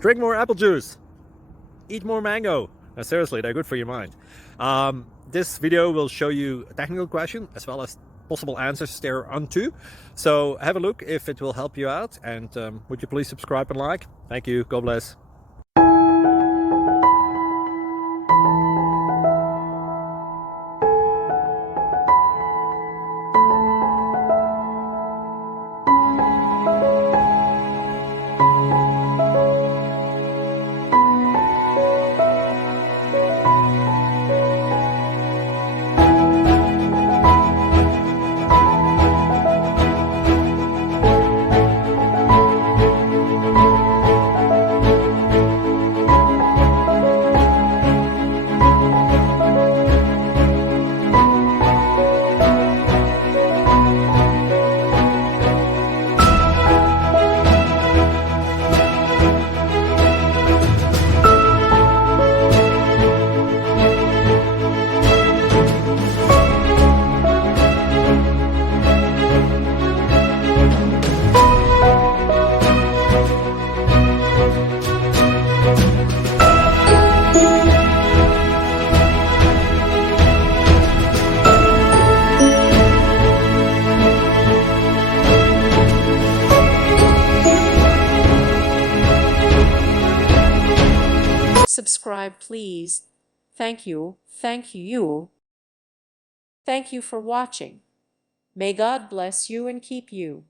Drink more apple juice. Eat more mango. No, seriously, they're good for your mind. This video will show you a technical question as well as possible answers thereunto. So have a look if it will help you out, and would you please subscribe and like? Thank you. God bless. Subscribe, please. Thank you. Thank you. Thank you for watching. May God bless you and keep you.